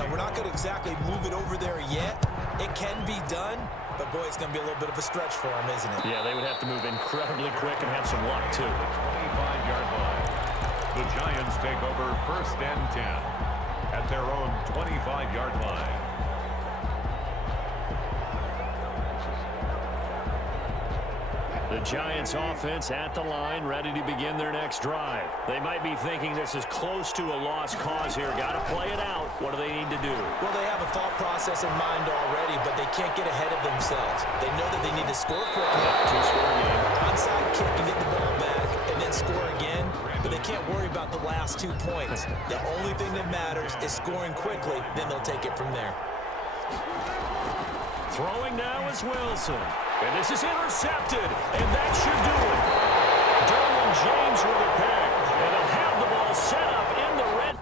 Now, we're not going to exactly move it over there yet. It can be done, but, boy, it's going to be a little bit of a stretch for them, isn't it? Yeah, they would have to move incredibly quick and have some luck, too. 25-yard line. The Giants take over 1st and 10 at their own 25-yard line. The Giants offense at the line, ready to begin their next drive. They might be thinking this is close to a lost cause here. Got to play it out. What do they need to do? Well, they have a thought process in mind already, but they can't get ahead of themselves. They know that they need to score quickly. Two-score game. Onside kick and get the ball back, and then score again. But they can't worry about the last 2 points. The only thing that matters is scoring quickly. Then they'll take it from there. Throwing now is Wilson. And this is intercepted, and that should do it. Derwin James with a pick, and they'll have the ball set up in the red.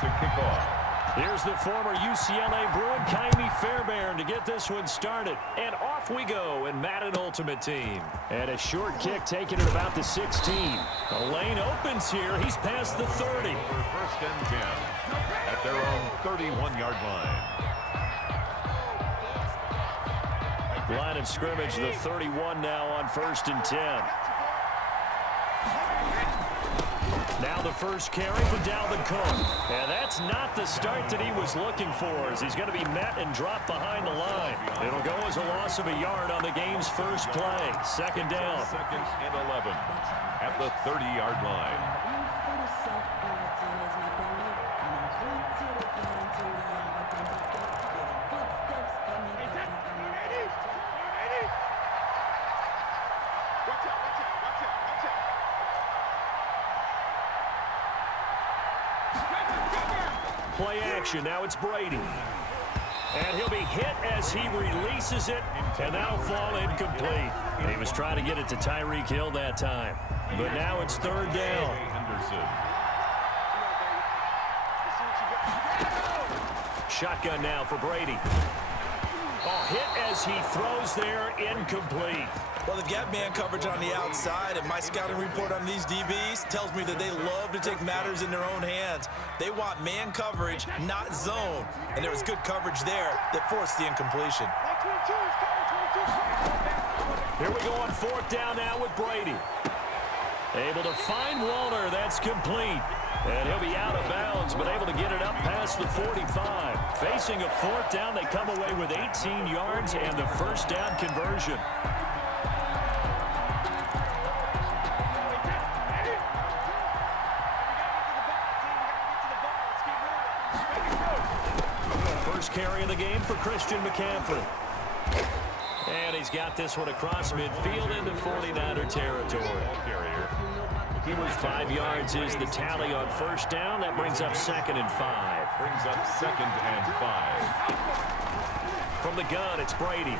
To kick off. Here's the former UCLA Bruin, Kymie Fairbairn, to get this one started. And off we go in Madden Ultimate Team. And a short kick taken at about the 16. The lane opens here. He's past the 30. For 1st and 10 at their own 31-yard line. Line of scrimmage, the 31 now on 1st and 10. Now the first carry for Dalvin Cook. And that's not the start that he was looking for, as he's going to be met and dropped behind the line. It'll go as a loss of a yard on the game's first play. 2nd down. 2nd and 11 at the 30-yard line. Play action. Now it's Brady. And he'll be hit as he releases it, and that'll fall incomplete. He was trying to get it to Tyreek Hill that time. But now it's 3rd down. Shotgun now for Brady. Oh, hit as he throws there, incomplete. Well, the gap man coverage on the outside, and my scouting report on these DBs tells me that they love to take matters in their own hands. They want man coverage, not zone. And there was good coverage there that forced the incompletion. Here we go on 4th down now with Brady. Able to find Walter. That's complete. And he'll be out of bounds, but able to get it up past the 45. Facing a 4th down, they come away with 18 yards and the 1st down conversion. First carry of the game for Christian McCaffrey. And he's got this one across midfield into 49er territory. 5 yards is the tally on 1st down. That brings up 2nd and 5. Brings up 2nd and 5. From the gun, it's Brady.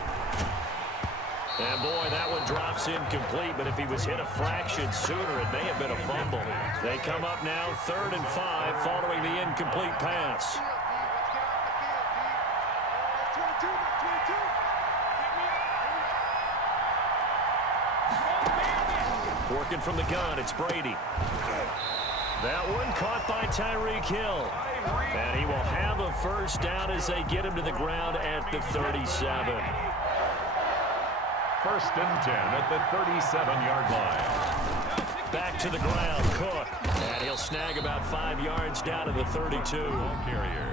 And, boy, that one drops incomplete, but if he was hit a fraction sooner, it may have been a fumble. They come up now 3rd and 5 following the incomplete pass. Working from the gun, it's Brady. That one caught by Tyreek Hill. And he will have a first down as they get him to the ground at the 37. First and 10 at the 37-yard line. Back to the ground, Cook. And he'll snag about 5 yards down to the 32. Carrier.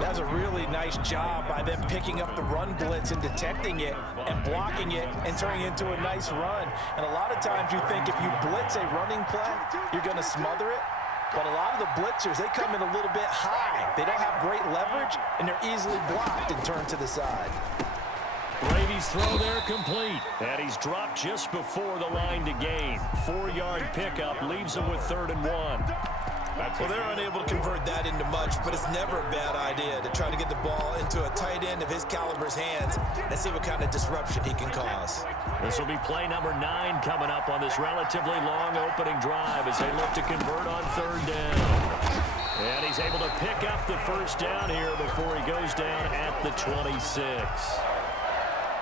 That's a really nice job by them picking up the run blitz and detecting it and blocking it and turning it into a nice run. And a lot of times you think if you blitz a running play, you're going to smother it. But a lot of the blitzers, they come in a little bit high. They don't have great leverage, and they're easily blocked and turned to the side. Brady's throw there complete. And he's dropped just before the line to gain. 4-yard pickup leaves him with 3rd and 1. Well, they're unable to convert that into much, but it's never a bad idea to try to get the ball into a tight end of his caliber's hands and see what kind of disruption he can cause. This will be play number 9 coming up on this relatively long opening drive as they look to convert on 3rd down. And he's able to pick up the first down here before he goes down at the 26.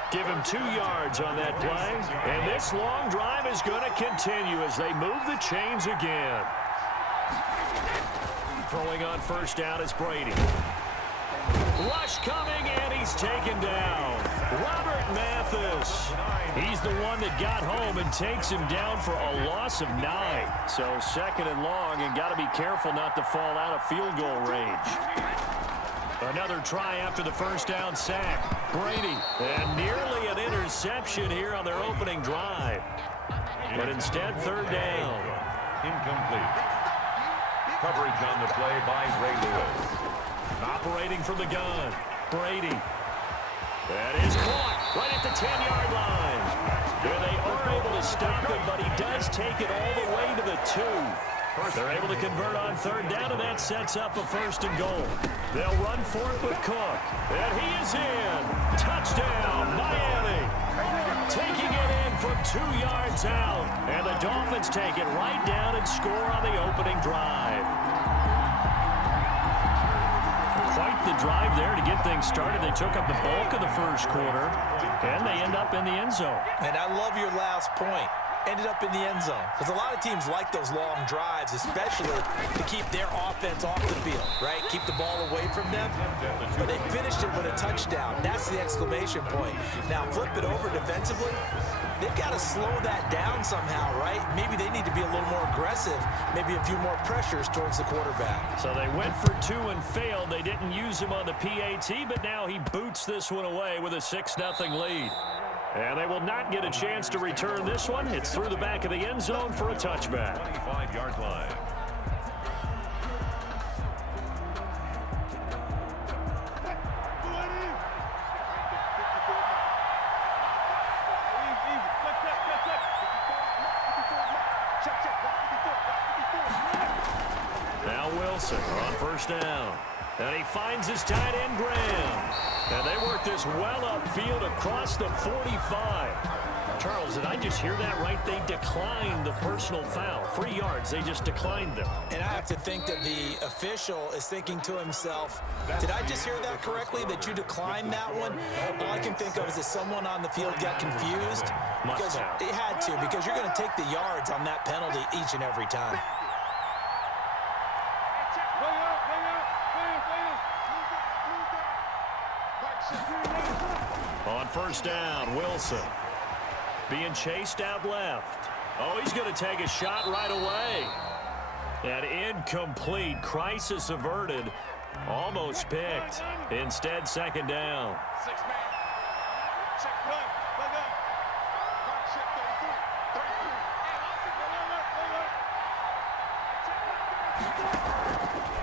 Give him 2 yards on that play. And this long drive is going to continue as they move the chains again. Throwing on first down is Brady. Rush coming, and he's taken down. Robert Mathis. He's the one that got home and takes him down for a loss of 9. So 2nd and long, and got to be careful not to fall out of field goal range. Another try after the first down sack. Brady, and nearly an interception here on their opening drive. But instead, 3rd down. Incomplete. Coverage on the play by Ray Lewis. Operating from the gun, Brady. That is caught right at the 10-yard line. There they are able to stop him, but he does take it all the way to the 2. They're able to convert on 3rd down, and that sets up a 1st and goal. They'll run for it with Cook. And he is in. Touchdown, Miami. Taking it in from 2 yards out. And the Dolphins take it right down and score on the opening drive. Quite the drive there to get things started. They took up the bulk of the first quarter, and they end up in the end zone. And I love your last point. Ended up in the end zone. Because a lot of teams like those long drives, especially to keep their offense off the field, right? Keep the ball away from them. But they finished it with a touchdown. That's the exclamation point. Now, flip it over defensively. They've got to slow that down somehow, right? Maybe they need to be a little more aggressive. Maybe a few more pressures towards the quarterback. So they went for 2 and failed. They didn't use him on the PAT, but now he boots this one away with a 6-0 lead. And they will not get a chance to return this one. It's through the back of the end zone for a touchback. 25-yard line. Now Wilson on first down. And he finds his tight end, Graham. And they work this well upfield across the 45. Charles, did I just hear that right? They declined the personal foul. 3 yards, they just declined them. And I have to think that the official is thinking to himself, did I just hear that correctly, that you declined that one? All I can think of is that someone on the field got confused. Because it had to, because you're going to take the yards on that penalty each and every time. On first down, Wilson being chased out left. Oh, he's going to take a shot right away. And incomplete. Crisis averted. Almost picked. Instead, 2nd down.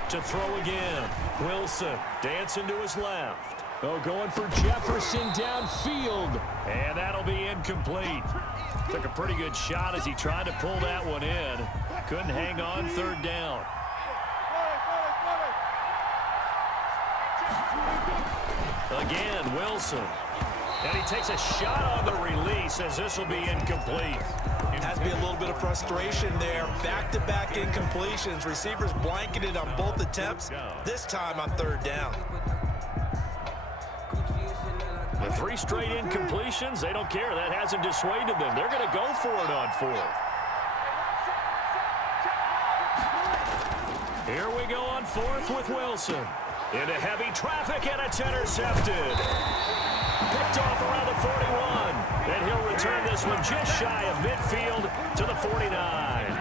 To throw again. Wilson dancing to his left. Oh, going for Jefferson downfield. And that'll be incomplete. Took a pretty good shot as he tried to pull that one in. Couldn't hang on 3rd down. Again, Wilson. And he takes a shot on the release as this will be incomplete. Has to be a little bit of frustration there. Back-to-back incompletions. Receivers blanketed on both attempts, this time on 3rd down. 3 straight incompletions. They don't care. That hasn't dissuaded them. They're going to go for it on 4th. Here we go on 4th with Wilson. Into heavy traffic, and it's intercepted. Picked off around the 41. And he'll return this one just shy of midfield to the 49.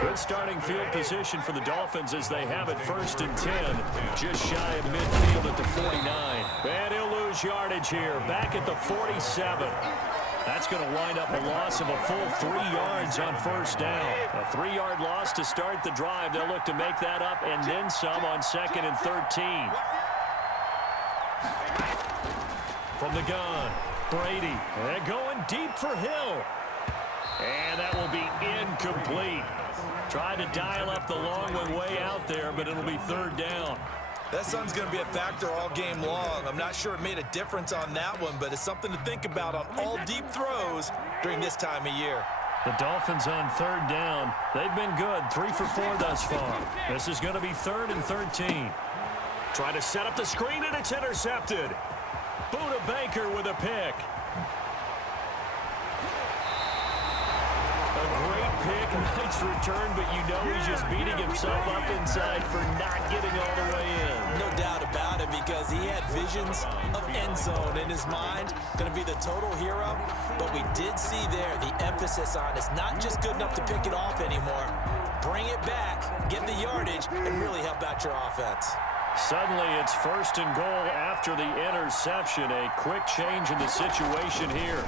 Good starting field position for the Dolphins as they have it 1st and 10. Just shy of midfield at the 49. And he'll lose yardage here, back at the 47. That's going to wind up a loss of a full 3 yards on 1st down. A 3-yard loss to start the drive. They'll look to make that up and then some on 2nd and 13. From the gun, Brady. And going deep for Hill. And that will be incomplete. Tried to dial up the long one way out there, but it'll be 3rd down. That sun's going to be a factor all game long. I'm not sure it made a difference on that one, but it's something to think about on all deep throws during this time of year. The Dolphins on 3rd down. They've been good, 3 for 4 thus far. This is going to be 3rd and 13. Try to set up the screen, and it's intercepted. Buda Baker with a pick. A great pick, nice return, but you know he's just beating himself up inside for not getting all the way in. No doubt about it, because he had visions of end zone in his mind. Going to be the total hero, but we did see there the emphasis on it's not just good enough to pick it off anymore. Bring it back, get the yardage, and really help out your offense. Suddenly it's 1st and goal after the interception. A quick change in the situation here.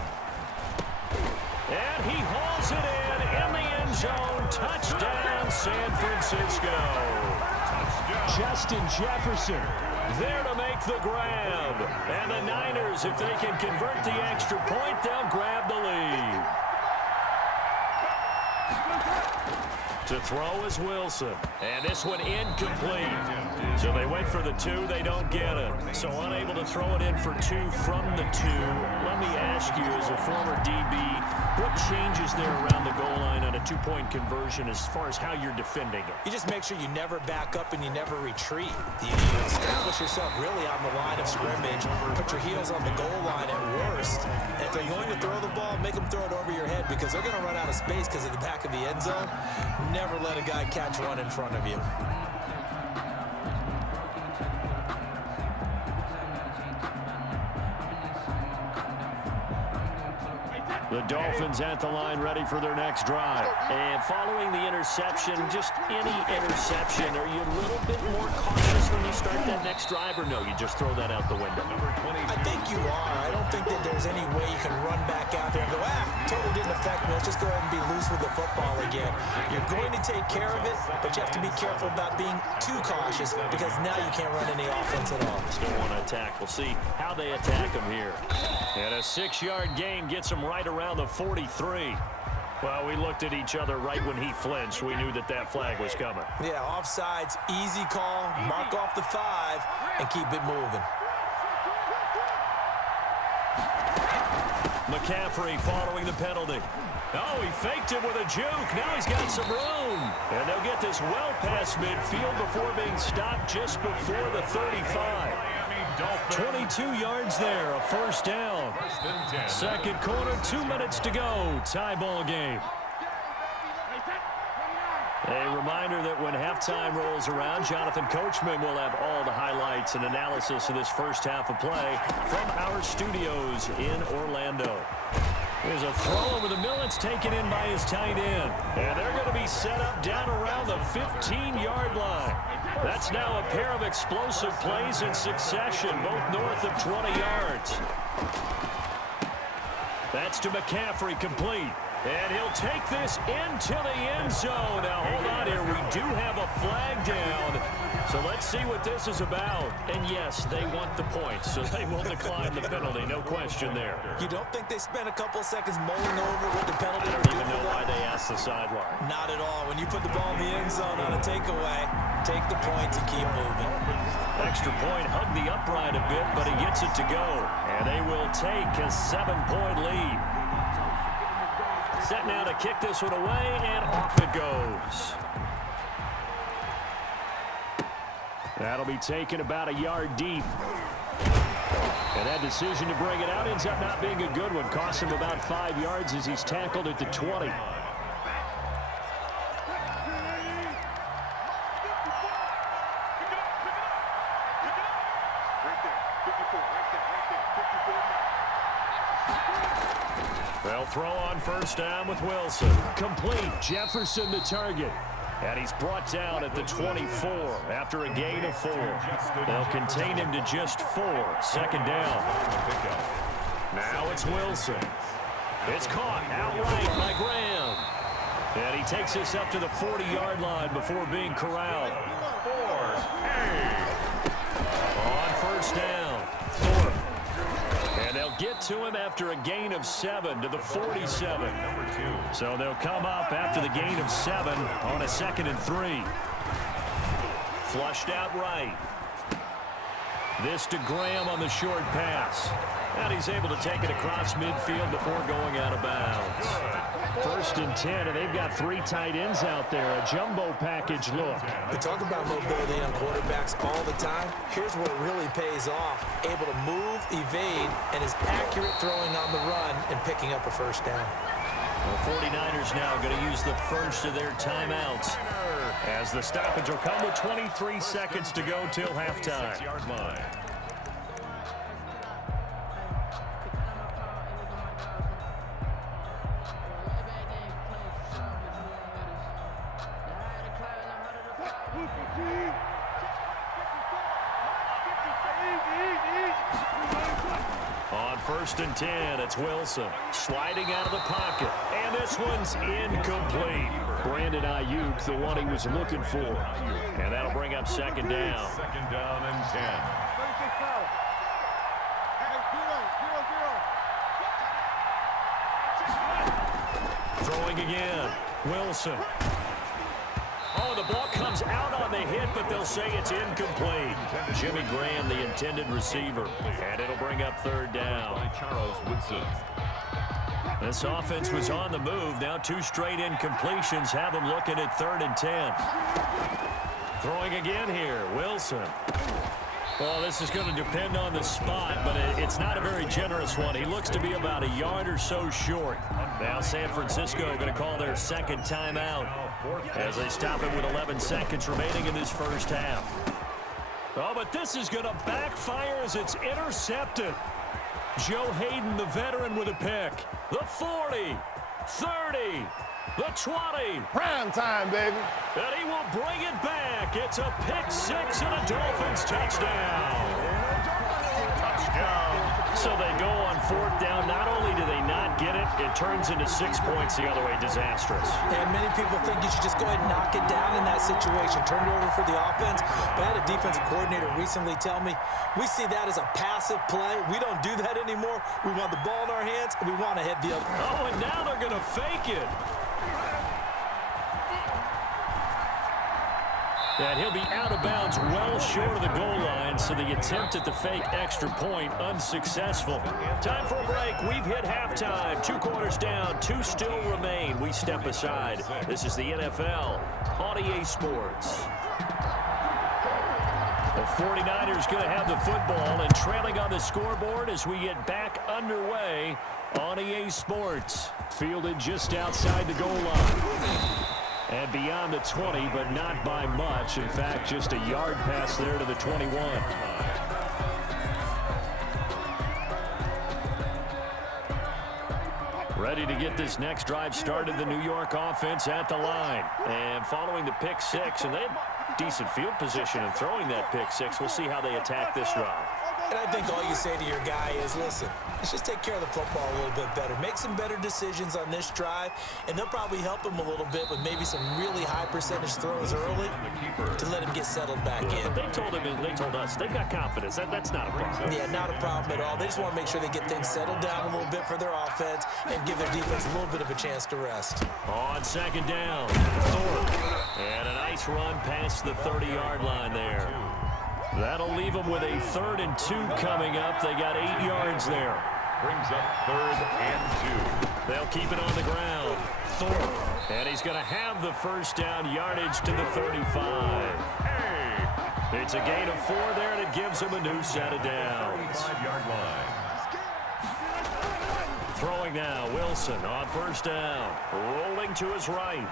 And he hauls it in the end zone. Touchdown, San Francisco. Touchdown. Justin Jefferson there to make the grab. And the Niners, if they can convert the extra point, they'll grab the lead. To throw is Wilson. And this one incomplete. So they went for the 2. They don't get it. So unable to throw it in for 2 from the 2. Let me ask you, as a former DB, what changes there around the goal line on a 2-point conversion as far as how you're defending it? You just make sure you never back up and you never retreat. You establish yourself really on the line of scrimmage. Put your heels on the goal line at worst. And if they're going to throw the ball, make them throw it over your head, because they're going to run out of space because of the back of the end zone. Never let a guy catch one in front of you. The Dolphins at the line, ready for their next drive. And following the interception, just any interception, are you a little bit more cautious when you start that next drive, or no, you just throw that out the window? I think you are. I don't think that there's any way you can run back out there and go, totally didn't affect me. Let's just go ahead and be loose with the football again. You're going to take care of it, but you have to be careful about being too cautious, because now you can't run any offense at all. Still want to attack. We'll see how they attack him here. And a 6-yard gain gets him right around the 43. Well, we looked at each other right when he flinched. We knew that that flag was coming. Yeah, offsides, easy call, mark off the 5, and keep it moving. McCaffrey following the penalty. Oh, he faked it with a juke. Now he's got some room. And they'll get this well past midfield before being stopped just before the 35. 22 yards there, a 1st down. 2nd quarter, 2 minutes to go. Tie ball game. A reminder that when halftime rolls around, Jonathan Coachman will have all the highlights and analysis of this first half of play from our studios in Orlando. There's a throw over the middle. It's taken in by his tight end. And they're going to be set up down around the 15-yard line. That's now a pair of explosive plays in succession, both north of 20 yards. That's to McCaffrey, complete. And he'll take this into the end zone. Now, hold on here. We do have a flag down. So let's see what this is about. And, yes, they want the points, so they will decline the penalty. No question there. You don't think they spent a couple of seconds mulling over what the penalty I don't even know why they asked the sideline. Not at all. When you put the ball in the end zone on a takeaway, take the points and keep moving. Extra point, hugged the upright a bit, but he gets it to go. And they will take a 7-point lead. Set now to kick this one away, and off it goes. That'll be taken about a yard deep. And that decision to bring it out ends up not being a good one. Cost him about 5 yards as he's tackled at the 20. They'll throw on first down with Wilson. Complete. Jefferson the target. And he's brought down at the 24 after a gain of 4. They'll contain him to just 4. Second down. Now it's Wilson. It's caught outright by Graham. And he takes this up to the 40-yard line before being corralled. On first down, Thorpe. And they'll get to him after a gain of 7 to the 47. So they'll come up after the gain of 7 on a 2nd and 3. Flushed out right. This to Graham on the short pass. And he's able to take it across midfield before going out of bounds. 1st and 10, and they've got 3 tight ends out there. A jumbo package look. We talk about mobility on quarterbacks all the time. Here's where it really pays off. Able to move, evade, and is accurate throwing on the run and picking up a first down. The 49ers now going to use the first of their timeouts as the stoppage will come with 23 seconds to go till halftime. On 1st and 10, it's Wilson sliding out of the pocket. And this one's incomplete. Brandon Ayuk, the one he was looking for. And that'll bring up 2nd down. 2nd down and 10. Throwing again. Wilson. Oh, the ball comes out on the hit, but they'll say it's incomplete. Jimmy Graham, the intended receiver. And it'll bring up 3rd down. Charles Woodson. This offense was on the move. Now 2 straight incompletions have them looking at 3rd and 10. Throwing again here. Wilson. Well, this is going to depend on the spot, but it's not a very generous one. He looks to be about a yard or so short. Now San Francisco going to call their 2nd timeout as they stop it with 11 seconds remaining in this first half. Oh, but this is going to backfire as it's intercepted. Joe Hayden, the veteran, with a pick. The 40, 30, the 20. Prime time, baby. And he will bring it back. It's a pick 6 and a Dolphins touchdown. So they go on 4th down. Not only do they not get it, it turns into 6 points the other way. Disastrous. And many people think you should just go ahead and knock it down in that situation. Turn it over for the offense. But I had a defensive coordinator recently tell me, we see that as a passive play. We don't do that anymore. We want the ball in our hands, and we want to head the other. Oh, and now they're going to fake it. And he'll be out of bounds well short of the goal line, so the attempt at the fake extra point unsuccessful. Time for a break. We've hit halftime. 2 quarters down, 2 still remain. We step aside. This is the NFL on EA Sports. The 49ers going to have the football and trailing on the scoreboard as we get back underway on EA Sports. Fielded just outside the goal line. And beyond the 20, but not by much. In fact, just a yard pass there to the 21. Ready to get this next drive started, the New York offense at the line. And following the pick 6, and they had decent field position in throwing that pick 6. We'll see how they attack this drive. And I think all you say to your guy is, listen, let's just take care of the football a little bit better. Make some better decisions on this drive, and they'll probably help him a little bit with maybe some really high percentage throws early to let him get settled back in. But they told him, and they told us, they've got confidence. That's not a problem. Yeah, not a problem at all. They just want to make sure they get things settled down a little bit for their offense and give their defense a little bit of a chance to rest. On 2nd down, Thorpe. And a nice run past the 30-yard line there. That'll leave them with a 3rd and 2 coming up. They got 8 yards there. Brings up 3rd and 2. They'll keep it on the ground. Thorpe. And he's going to have the first down yardage to the 35. It's a gain of 4 there, and it gives him a new set of downs. 5-yard line. Throwing now, Wilson on first down. Rolling to his right.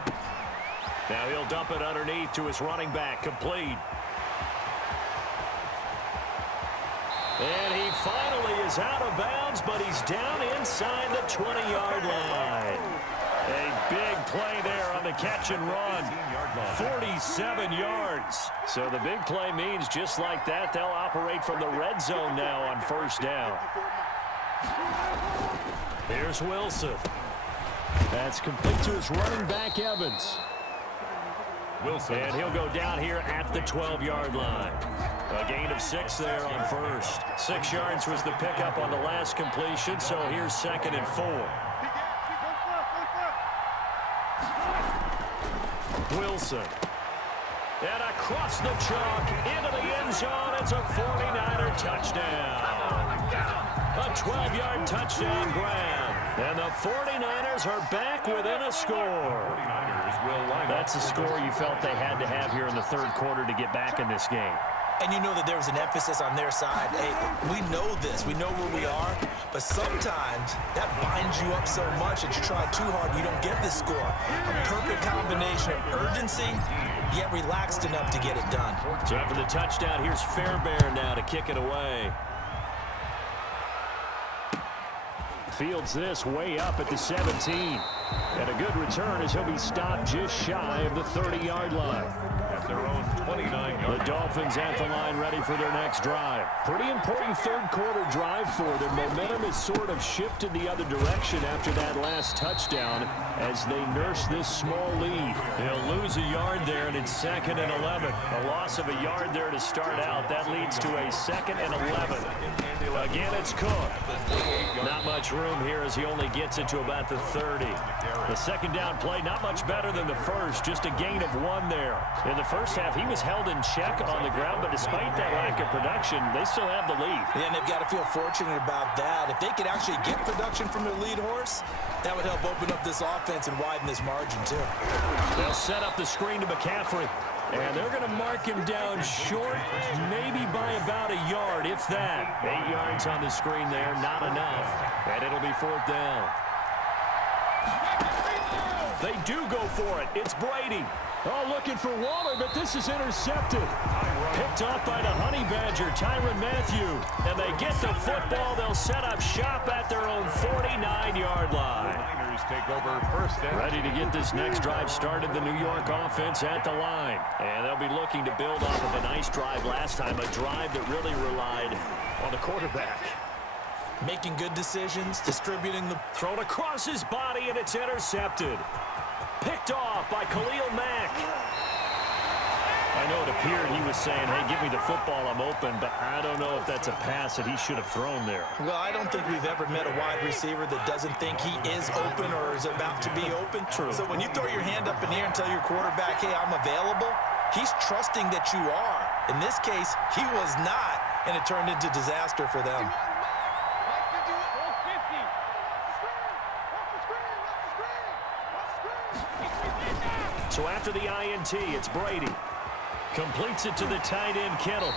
Now he'll dump it underneath to his running back, complete. And he finally is out of bounds, but he's down inside the 20-yard line. A big play there on the catch and run. 47 yards. So the big play means just like that, they'll operate from the red zone now on first down. Here's Wilson. That's complete to his running back, Evans. Wilson. And he'll go down here at the 12-yard line. A gain of 6 there on first. 6 yards was the pickup on the last completion, so here's 2nd and 4. Wilson. And across the chalk, into the end zone, it's a 49er touchdown. A 12-yard touchdown grab. And the 49ers are back within a score. That's a score you felt they had to have here in the third quarter to get back in this game. And you know that there was an emphasis on their side. Hey, we know this. We know where we are. But sometimes that binds you up so much that you try too hard, you don't get this score. A perfect combination of urgency, yet relaxed enough to get it done. So after the touchdown, here's Fairbairn now to kick it away. Fields this way up at the 17. And a good return as he'll be stopped just shy of the 30-yard line. At their own 29-yard. The Dolphins at the line ready for their next drive. Pretty important third quarter drive for them. Momentum has sort of shifted the other direction after that last touchdown as they nurse this small lead. They'll lose a yard there, and it's 2nd and 11. A loss of a yard there to start out. That leads to a 2nd and 11. Again, it's Cook. Not much room here as he only gets it to about the 30. The second down play, not much better than the first, just a gain of 1 there. In the first half, he was held in check on the ground, but despite that lack of production, they still have the lead. Yeah, and they've got to feel fortunate about that. If they could actually get production from their lead horse, that would help open up this offense and widen this margin, too. They'll set up the screen to McCaffrey. And they're going to mark him down short, maybe by about a yard, if that. 8 yards on the screen there, not enough. And it'll be 4th down. They do go for it. It's Brady. Oh, looking for Waller, but this is intercepted. Picked off by the Honey Badger, Tyrann Mathieu. And they get the football. They'll set up shop at their own 49-yard line. Take over first down. Ready to get this next drive started, the New York offense at the line. And they'll be looking to build off of a nice drive last time, a drive that really relied on the quarterback. Making good decisions, distributing the... Thrown across his body, and it's intercepted. Picked off by Khalil Mack. I know it appeared he was saying, hey, give me the football, I'm open, but I don't know if that's a pass that he should have thrown there. Well, I don't think we've ever met a wide receiver that doesn't think he is open or is about to be open. True. So when you throw your hand up in the air and tell your quarterback, hey, I'm available, he's trusting that you are. In this case, he was not, and it turned into disaster for them. So after the INT, it's Brady. Completes it to the tight end, Kittle.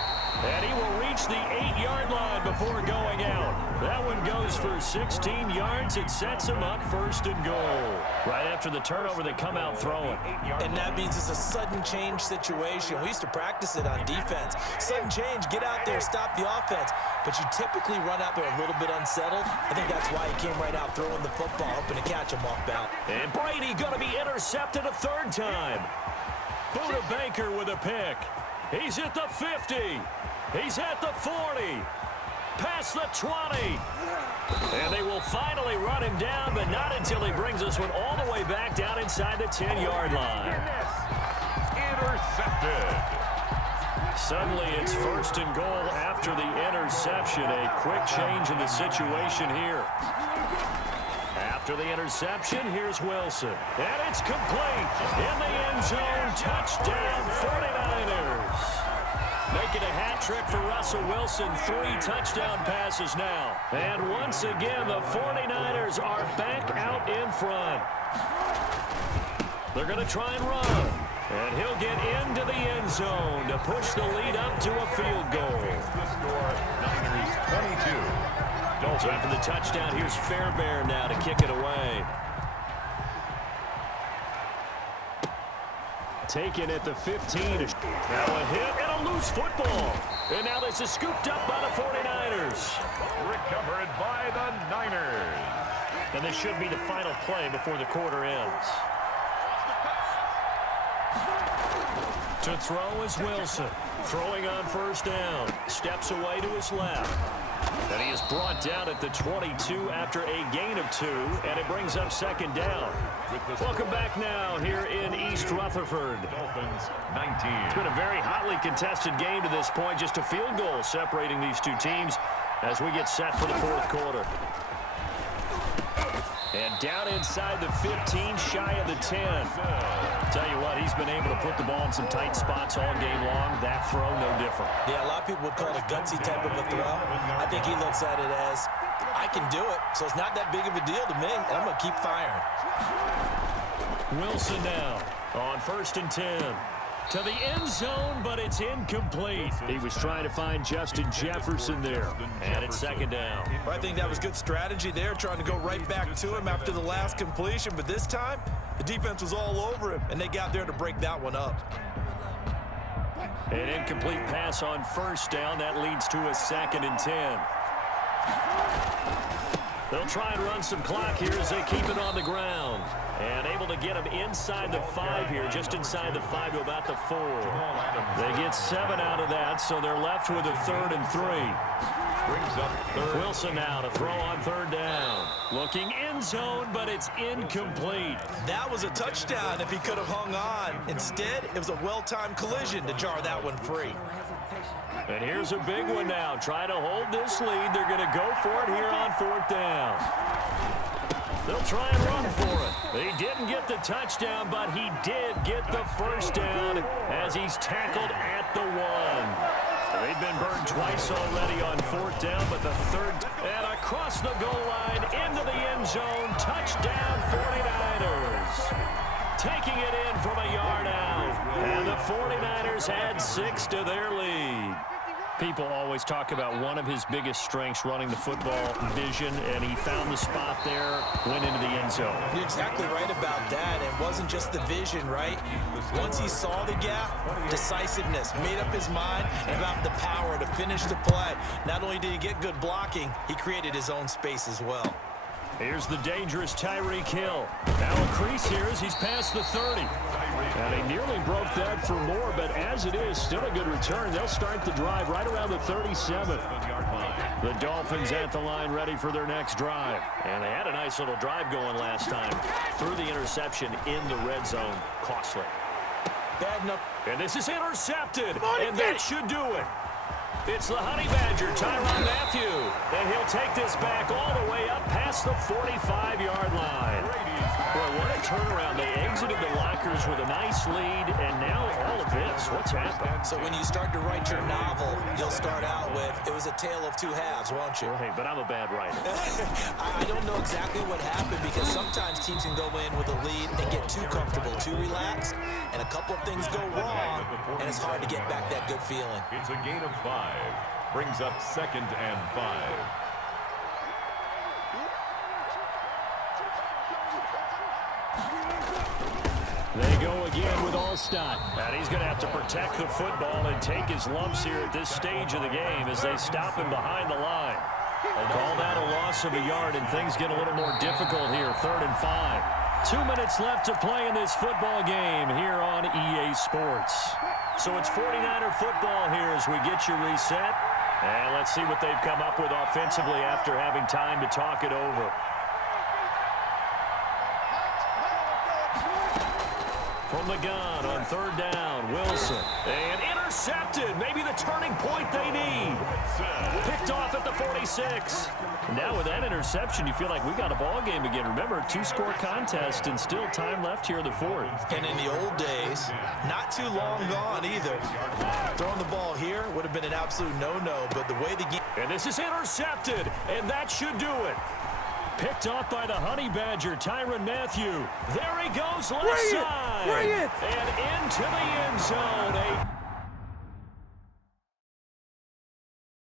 And he will reach the 8-yard line before going out. That one goes for 16 yards. It sets him up 1st and goal. Right after the turnover, they come out throwing. And that means it's a sudden change situation. We used to practice it on defense. Sudden change, get out there, stop the offense. But you typically run out there a little bit unsettled. I think that's why he came right out throwing the football, hoping to catch him off bound. And Brady going to be intercepted a 3rd time. Buda Baker with a pick. He's at the 50. He's at the 40. Past the 20. And they will finally run him down, but not until he brings this one all the way back down inside the 10-yard line. Intercepted. Suddenly it's 1st and goal after the interception. A quick change in the situation here. After the interception, here's Wilson. And it's complete. In the end zone, touchdown 49ers. Making a hat trick for Russell Wilson. 3 touchdown passes now. And once again, the 49ers are back out in front. They're going to try and run. And he'll get into the end zone to push the lead up to a field goal. The score, Niners 22. So after the touchdown, here's Fairbairn now to kick it away. Taken at the 15. Now a hit and a loose football. And now this is scooped up by the 49ers. Recovered by the Niners. And this should be the final play before the quarter ends. To throw is Wilson. Throwing on first down. Steps away to his left. And he is brought down at the 22 after a gain of 2. And it brings up second down. Welcome back now here in East Rutherford. Dolphins 19. It's been a very hotly contested game to this point. Just a field goal separating these two teams as we get set for the fourth quarter. And down inside the 15, shy of the 10. Tell you what, he's been able to put the ball in some tight spots all game long. That throw, no different. Yeah, a lot of people would call it a gutsy type of a throw. I think he looks at it as, I can do it, so it's not that big of a deal to me, and I'm going to keep firing. Wilson now on 1st and 10. To the end zone, but it's incomplete. He was trying to find Justin Jefferson there. And it's second down. I think that was good strategy there, trying to go right back to him after the last completion. But this time, the defense was all over him, and they got there to break that one up. An incomplete pass on first down. That leads to a 2nd and 10. They'll try and run some clock here as they keep it on the ground. And able to get him inside the 5 here, just inside the 5 to about the 4. They get 7 out of that, so they're left with a 3rd and 3. Brings up third. Wilson now to throw on 3rd down. Looking end zone, but it's incomplete. That was a touchdown if he could have hung on. Instead, it was a well-timed collision to jar that one free. And here's a big one now. Try to hold this lead. They're going to go for it here on 4th down. They'll try and run for it. He didn't get the touchdown, but he did get the first down as he's tackled at the 1. They've been burned twice already on 4th down, but the 3rd. And across the goal line into the end zone. Touchdown 49ers. Taking it in from a yard out. And the 49ers add 6 to their lead. People always talk about one of his biggest strengths running the football, vision, and he found the spot there, went into the end zone. You're exactly right about that. It wasn't just the vision, right? Once he saw the gap, decisiveness, made up his mind, and about the power to finish the play. Not only did he get good blocking, he created his own space as well. Here's the dangerous Tyreek Hill. Now a crease here as he's past the 30. And he nearly broke that for more, but as it is, still a good return. They'll start the drive right around the 37. The Dolphins at the line ready for their next drive. And they had a nice little drive going last time. Through the interception in the red zone. Costly. Bad enough. And this is intercepted. And that should do it. It's the Honey Badger, Tyrann Mathieu. And he'll take this back all the way up past the 45-yard line. Boy, what a turnaround. They exited the lockers with a nice lead, and now all of this. What's happened? So when you start to write your novel, you'll start out with, it was a tale of 2 halves, won't you? Hey, but I'm a bad writer. I don't know exactly what happened because sometimes teams can go in with a lead and get too comfortable, too relaxed, and a couple of things go wrong, and it's hard to get back that good feeling. It's a gain of 5. Brings up 2nd and 5. They go again with Allstott. And he's going to have to protect the football and take his lumps here at this stage of the game as they stop him behind the line. They'll call that a loss of a yard, and things get a little more difficult here, 3rd and 5. 2 minutes left to play in this football game here on EA Sports. So it's 49er football here as we get you reset. And let's see what they've come up with offensively after having time to talk it over. From the gun on 3rd down, Wilson. And intercepted. Maybe the turning point they need. Picked off at the 46. Now with that interception, you feel like we got a ball game again. Remember, 2-score contest and still time left here in the 4th. And in the old days, not too long gone either. Throwing the ball here would have been an absolute no-no, but the way the game... And this is intercepted, and that should do it. Picked off by the Honey Badger, Tyrann Mathieu. There he goes, left side. Bring it! And into the end zone.